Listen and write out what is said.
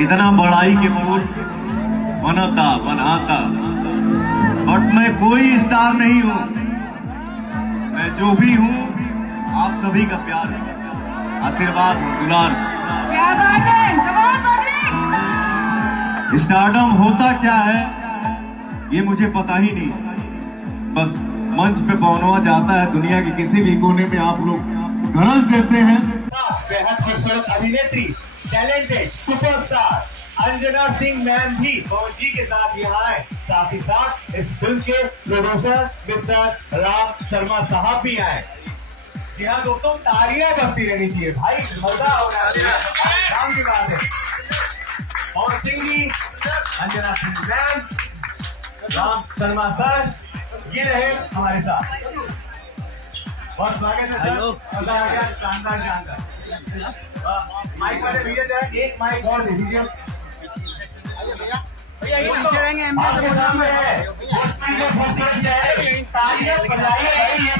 इतना बड़ाई के पुल बनाता बट मैं कोई स्टार नहीं हूँ। मैं जो भी हूँ आप सभी का प्यार है, आशीर्वाद, दुलार। क्या बात है? स्टारडम होता क्या है ये मुझे पता ही नहीं, बस मंच पे पहुंचना जाता है। दुनिया के किसी भी कोने में आप लोग गरज देते हैं। बेहद खूबसूरत अभिनेत्री, talented superstar Anjana Singh ma'am भी पवन जी के साथ यहाँ आए। साथ ही साथ इस फिल्म के प्रोड्यूसर मिस्टर राम शर्मा साहब भी आए। जी हाँ दोस्तों, तालियां बजती रहनी चाहिए भाई, मजा हो रहा है, काम की बात है। पवन सिंह जी, अंजना सिंह मैम, राम शर्मा सर, ये रहे हमारे साथ। बहुत स्वागत है सर। मजा आ गया, शानदार शानदार। माइक वाले भैया जरा एक माइक और दे दीजिए। तालियां बजाइए भाई, ये